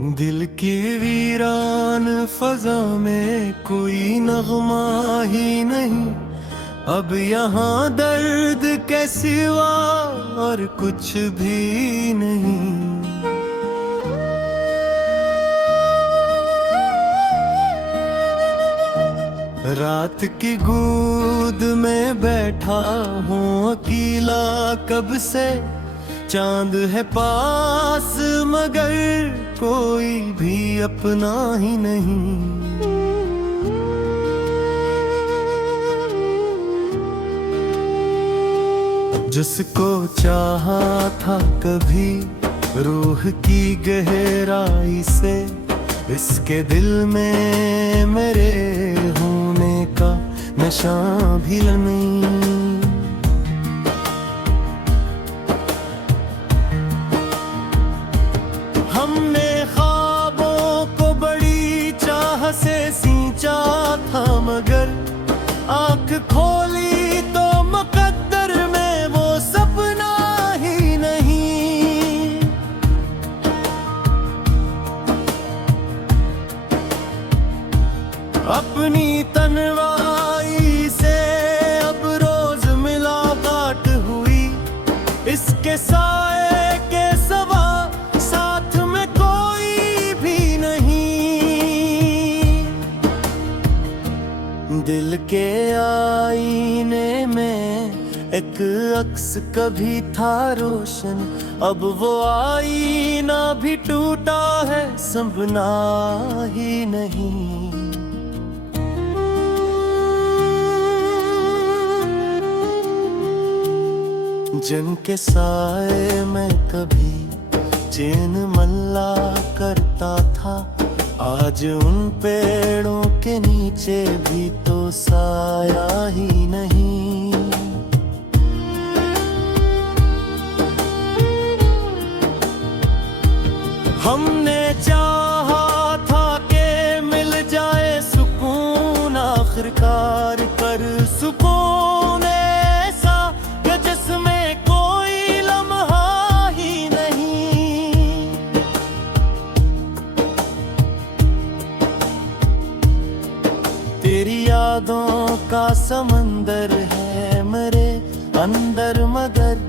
दिल की वीरान फजा में कोई नगमा ही नहीं। अब यहाँ दर्द के सिवा और कुछ भी नहीं। रात की गूद में बैठा हूँ अकेला कब से। चांद है पास मगर कोई भी अपना ही नहीं। जिसको चाहा था कभी रूह की गहराई से, इसके दिल में मेरे होने का नशा भी नहीं। हमने ख्वाबों को बड़ी चाह से सींचा था मगर आंख खोली तो मुकद्दर में वो सपना ही नहीं। अपनी तन्वाई से अब रोज मुलाकात हुई, इसके साए के सवा साथ में कोई भी नहीं। दिल के आईने में एक अक्स कभी था रोशन, अब वो आईना भी टूटा है, संभना ही नहीं। जिनके साए में कभी चैन मल्ला करता था, आज उन पेड़ों के नीचे भी तो साया ही नहीं। हमने चाहा था कि मिल जाए सुकून आखिरकार, पर सुकून ऐसा कि जिसमें कोई लम्हा ही नहीं। तेरी यादों का समंदर है मेरे अंदर, मगर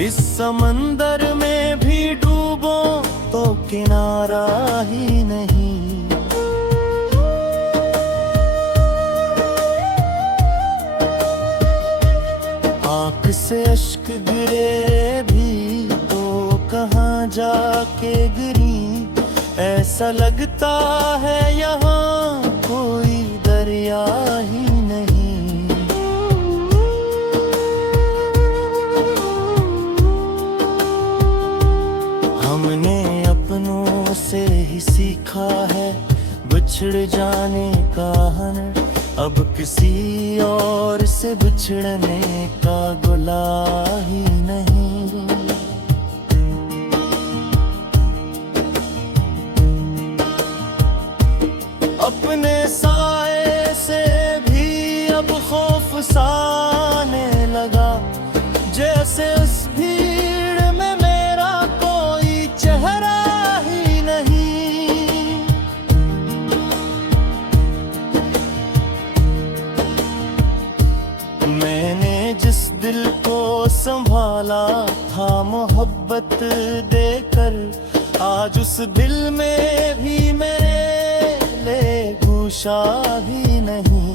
इस समंदर में भी डूबो तो किनारा ही नहीं। आँख से अश्क गिरे भी तो कहाँ जाके गिरी, ऐसा लगता है यहाँ कोई दरिया ही नहीं। हमने अपनों से ही सीखा है बिछड़ जाने का हुनर, अब किसी और से बिछड़ने का गुला ही नहीं। अपने साए से भी अब खौफ साने लगा, जैसे उस भीड़ में मेरा कोई चेहरा ही नहीं। मैंने जिस दिल को संभाला था मोहब्बत देकर, आज उस दिल में भी मेरे ले गूशा भी नहीं।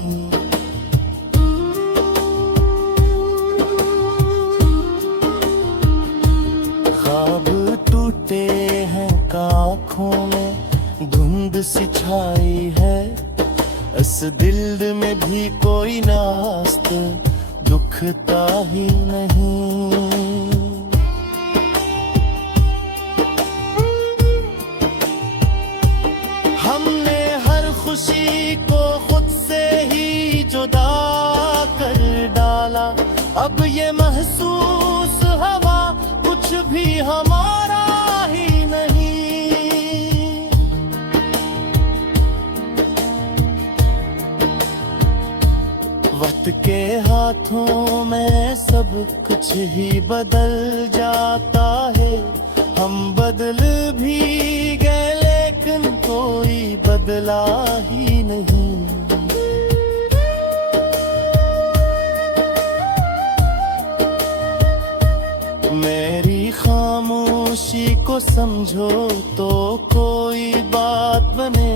ख्वाब टूटे हैं आँखों में धुंध सी छाई है, इस दिल में भी कोई नास्त दुखता ही नहीं। हमने हर खुशी को खुद से ही जुदा कर डाला, अब ये महसूस हवा कुछ भी हमारा ही नहीं। वक्त के हाथों में सब कुछ ही बदल जाता है, हम बदल भी गए मिला ही नहीं। मेरी खामोशी को समझो तो कोई बात बने,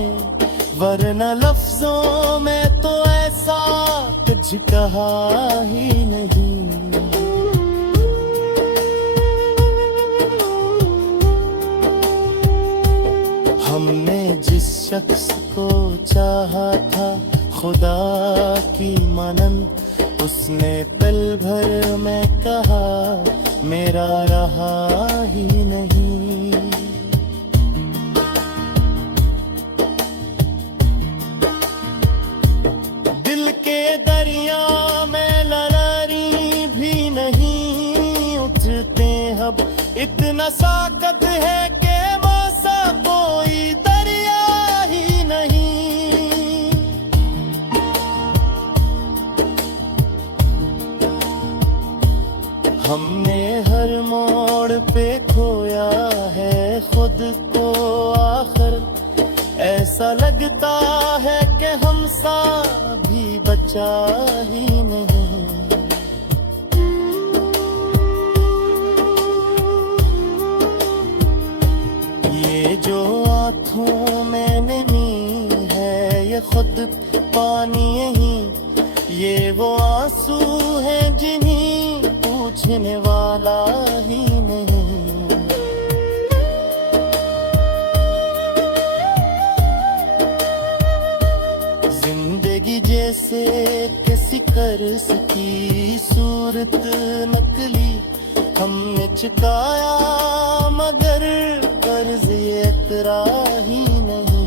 वरना लफ्जों में तो ऐसा कुछ कहा ही नहीं। हमने जिस शख्स को चाहा था खुदा की मानंद, उसने पल भर में कहा मेरा रहा ही नहीं। दिल के दरिया में लहरें भी नहीं उठते अब, इतना साकत है कि मौसा कोई दरिया ही नहीं। हमने हर मोड़ पे खोया है खुद को, आखिर ऐसा लगता है कि हमसा भी बचा ही नहीं। ये जो आँखों में नमी है ये खुद पानी यही, ये वो आंसू हैं जिन्हें पूछने वाला ही नहीं। जिंदगी जैसे किसी कर्ज की सूरत नकली, हमने चुकाया मगर कर्ज ये इतरा ही नहीं।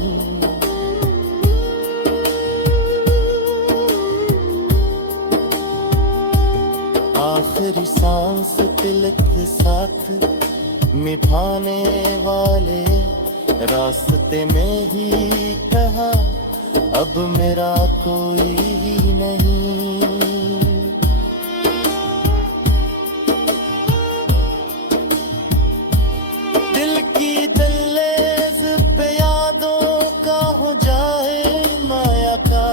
आखिरी सांस तिलक साथ मिठाने वाले रास्ते में ही कहा अब मेरा कोई नहीं। दिल की दहलीज पे यादों का हो जाए माया का,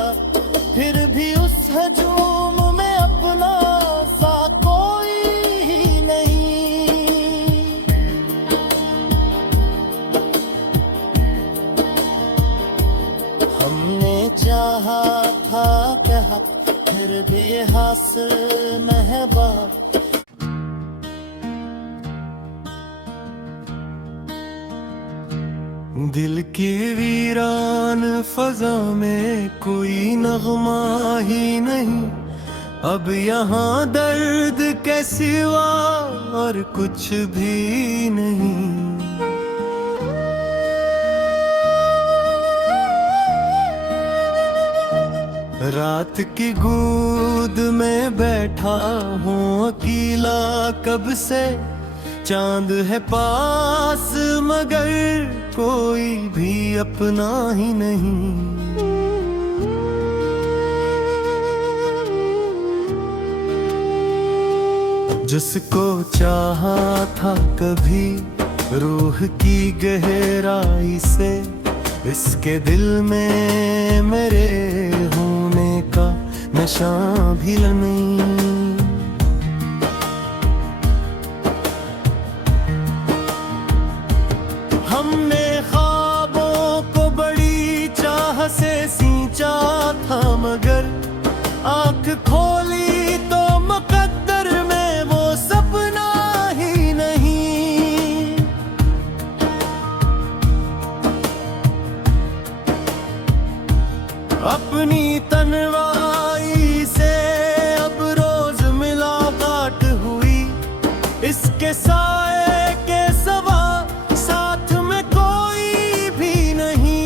फिर भी उस हजूम में अपना सा कोई ही नहीं। हमने चाहा था कहा फिर भी हासिल न है बात। दिल की वीरान फजा में कोई नगमा ही नहीं, अब यहाँ दर्द के सिवा और कुछ भी नहीं। रात की गोद में बैठा हूँ अकेला कब से, चांद है पास मगर कोई भी अपना ही नहीं। जिसको चाहा था कभी रूह की गहराई से, इसके दिल में मेरे होने का नशा भी नहीं। हमने ख्वाबों को बड़ी चाह से सींचा था मगर आँख खोली तो मुकद्दर में वो सपना ही नहीं। अपनी तन्वाई से अब रोज मुलाकात हुई, इसके साए के सवा साथ में कोई भी नहीं।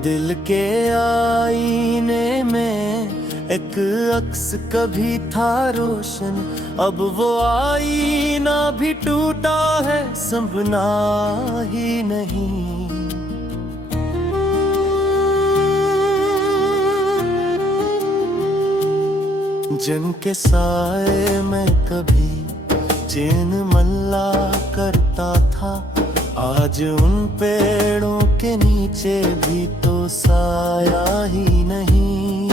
दिल के आईने में एक अक्स कभी था रोशन, अब वो आईना भी टूटा है संभला ही नहीं। जिनके साए में कभी चैन मल्ला करता था, आज उन पेड़ों के नीचे भी तो साया ही नहीं।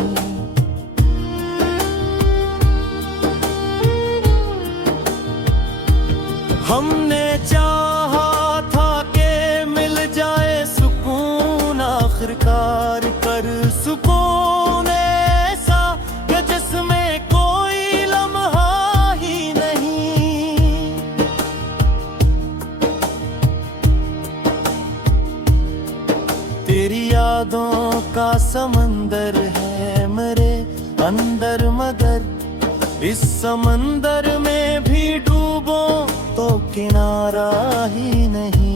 हमने चाहा था कि मिल जाए सुकून आखिरकार, कर सुकून ऐसा कि जिसमें कोई लम्हा ही नहीं। तेरी यादों का समंदर है मेरे अंदर, मगर इस समंदर में भी डूबो तो किनारा ही नहीं।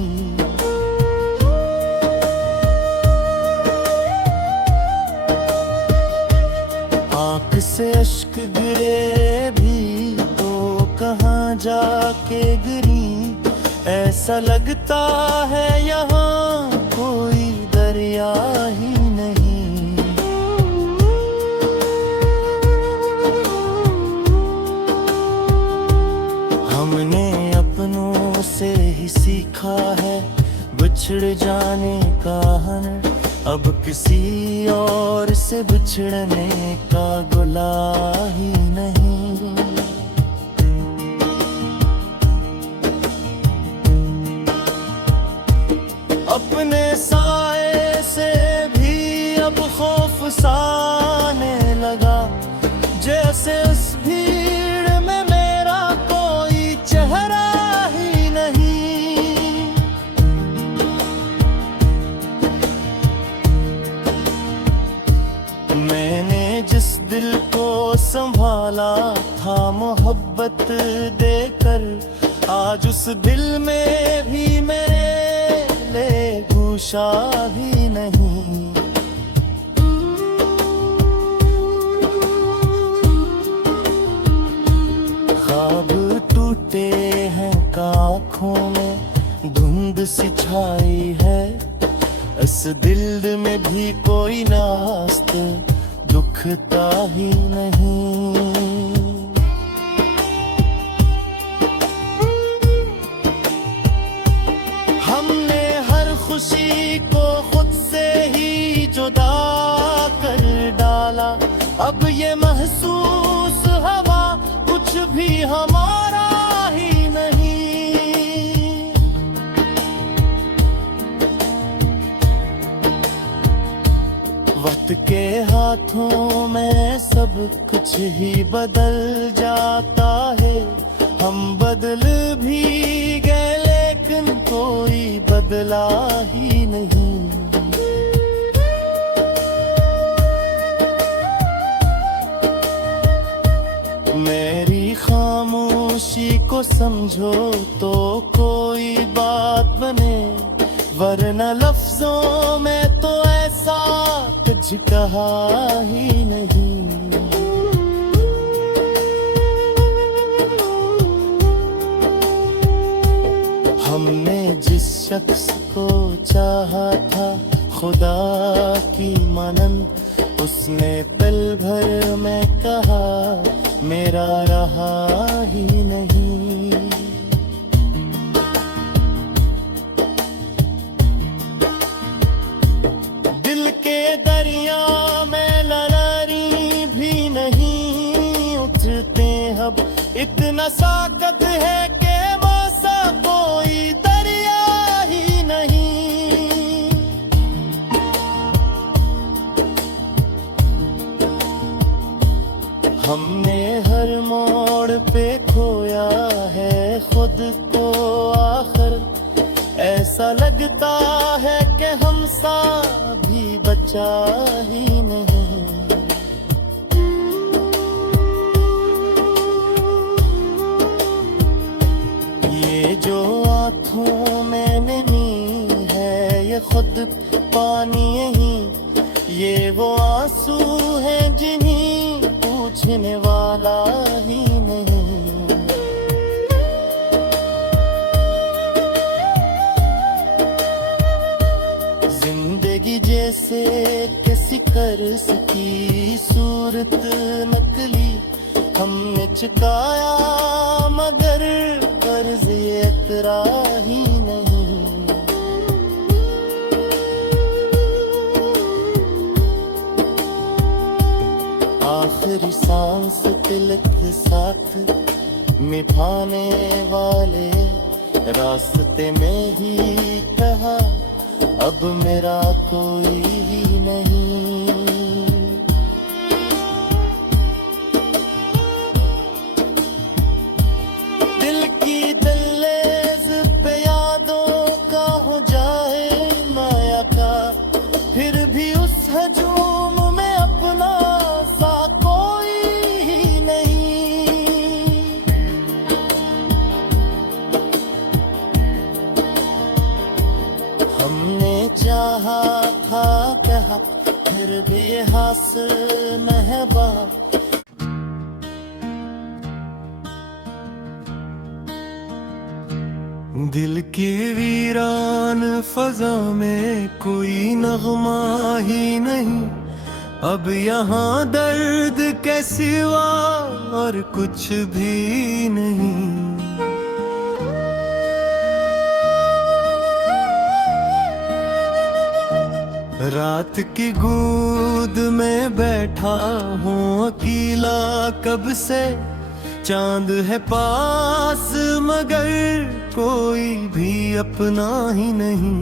आँख से अश्क गिरे भी तो कहाँ जाके गिरी, ऐसा लगता है यहाँ कोई दरिया ही नहीं। हमने अपनों से ही सीखा है बिछड़ जाने का हुनर, अब किसी और से बिछड़ने का गुला ही नहीं। अपने साए से भी अब खौफ साने लगा, जैसे उस भीड़ में मेरा कोई चेहरा ही नहीं। मैंने जिस दिल को संभाला था मोहब्बत देकर, आज उस दिल में भी मेरे ले गूशा भी नहीं। ख्वाब टूटे हैं आँखों में धुंध सी छाई है, इस दिल में भी कोई नास्त दुखता ही नहीं। हमने हर खुशी को खुद से ही जुदा कर डाला, अब ये महसूस हवा कुछ भी हमारा ही नहीं। वक्त के हाथों में सब कुछ ही बदल जाता है, हम बदल भी गए लेकिन कोई बदला ही नहीं। मेरी खामोशी को समझो तो कोई बात बने, वरना लफ्जों में तो ऐसा कुछ कहा ही नहीं। हमने जिस शख्स को चाहा था खुदा की मानंद, उसने पल भर में कहा मेरा रहा ही नहीं। दिल के दरिया में लहरें भी नहीं उठते, अब इतना साकत है कि मौसा कोई दरिया ही नहीं। हमने हर मोड़ पे खोया है खुद को आखिर, ऐसा लगता है कि हमसा भी बचा ही नहीं। ये जो आँखों में नमी है ये खुद पानी यही, ये वो आंसू हैं जिन्हें पूछने वाला ही नहीं। जिंदगी जैसे किसी कर्ज की सूरत नकली, हमने चुकाया मगर कर्ज ये इकरा ही नहीं। आखिरी सांस तिलक साथ निभाने वाले रास्ते में ही कहा अब मेरा कोई नहीं। दिल की दहलीज पे यादों का हो जाए माया का, फिर भी उस हजूम में अपना सा कोई नहीं। हमने चाहा था कहा फिर भी हासिल न है बात। दिल की वीरान फजा में कोई नगमा ही नहीं, अब यहाँ दर्द के सिवा और कुछ भी नहीं। रात की गूद में बैठा हूँ अकेला कब से, चांद है पास मगर कोई भी अपना ही नहीं।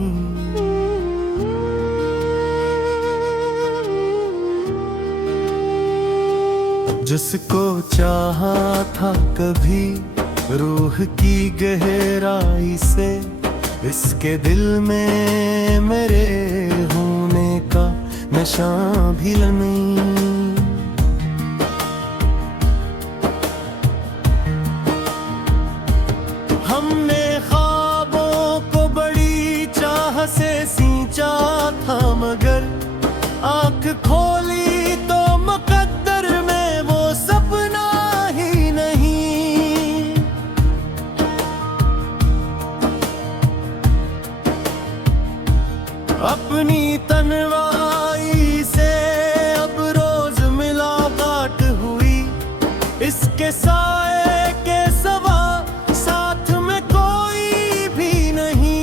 जिसको चाहा था कभी रूह की गहराई से, इसके दिल में मेरे होने का नशा भी नहीं। हमने ख्वाबों को बड़ी चाह से सींचा था मगर आंख खोली तो मुकद्दर में वो सपना ही नहीं। अपनी तन्वाई से अब रोज मुलाकात हुई, इसके साए के सवा साथ में कोई भी नहीं।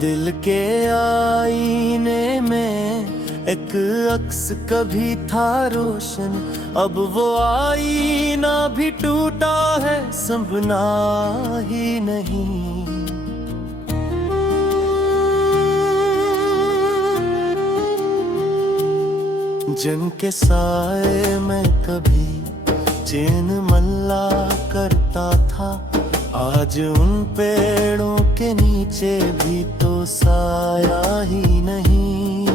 दिल के आईने में एक अक्स कभी था रोशन, अब वो आईना भी टूटा है संभला ही नहीं। जिनके साए में कभी चैन मल्ला करता था, आज उन पेड़ों के नीचे भी तो साया ही नहीं।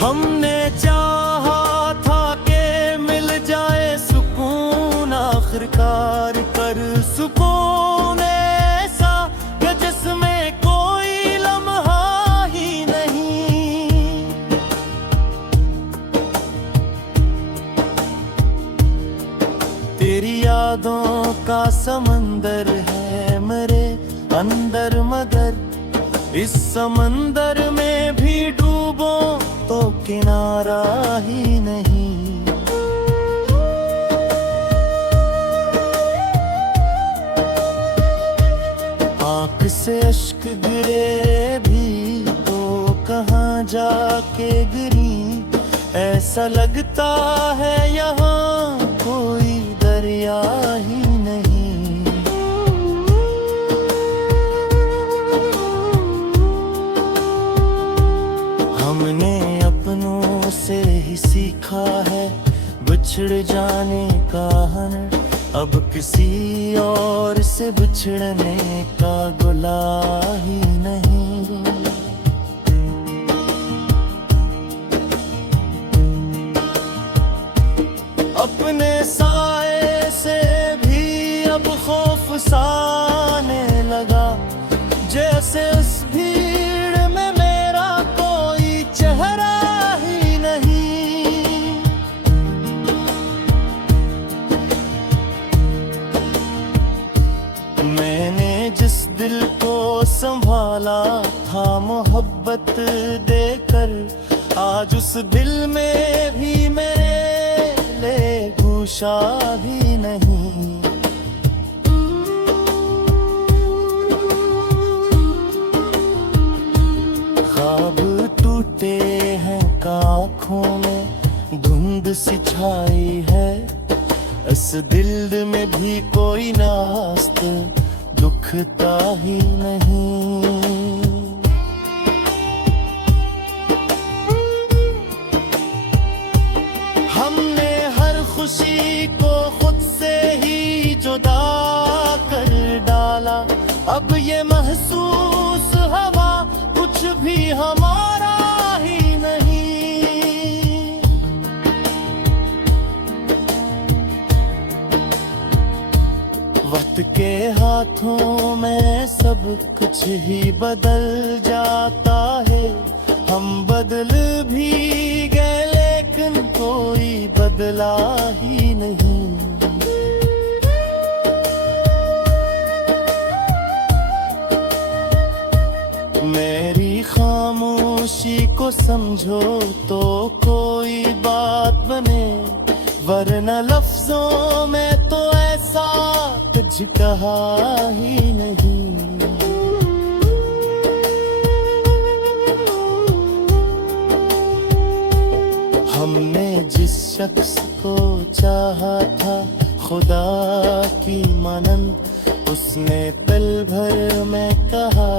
हमने चाहा था कि मिल जाए सुकून आखिरकार, कर सुकून ऐसा कि जिसमें कोई लम्हा ही नहीं। तेरी यादों का समंदर है मेरे अंदर मगर इस समंदर में भी डूबो तो किनारा ही नहीं। आँख से अश्क गिरे भी तो कहाँ जाके गिरी, ऐसा लगता है यहाँ कोई दरिया ही नहीं। हमने अपनों से ही सीखा है बिछड़ जाने का हुनर, अब किसी और से बिछड़ने का गुलाह ही नहीं। अपने साए से भी अब खौफ साने लगा, जैसे उस भीड़ में मेरा कोई चेहरा ही नहीं। मैंने जिस दिल को संभाला था मोहब्बत देकर, आज उस दिल में भी मेरे ले गूशा भी नहीं। सी छाई है, इस दिल में भी कोई नास्त दुखता ही नहीं। हमने हर खुशी को खुद से ही जुदा कर डाला, अब ये महसूस हवा कुछ भी हमारा ही नहीं। वक्त के हाथों में सब कुछ ही बदल जाता है, हम बदल भी गए लेकिन कोई बदला ही नहीं। मेरी खामोशी को समझो तो कोई बात बने, वरना लफ्जों में तो ऐसा कुछ कहा ही नहीं। हमने जिस शख्स को चाहा था खुदा की मानंद, उसने पल भर में कहा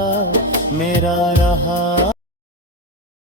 मेरा रहा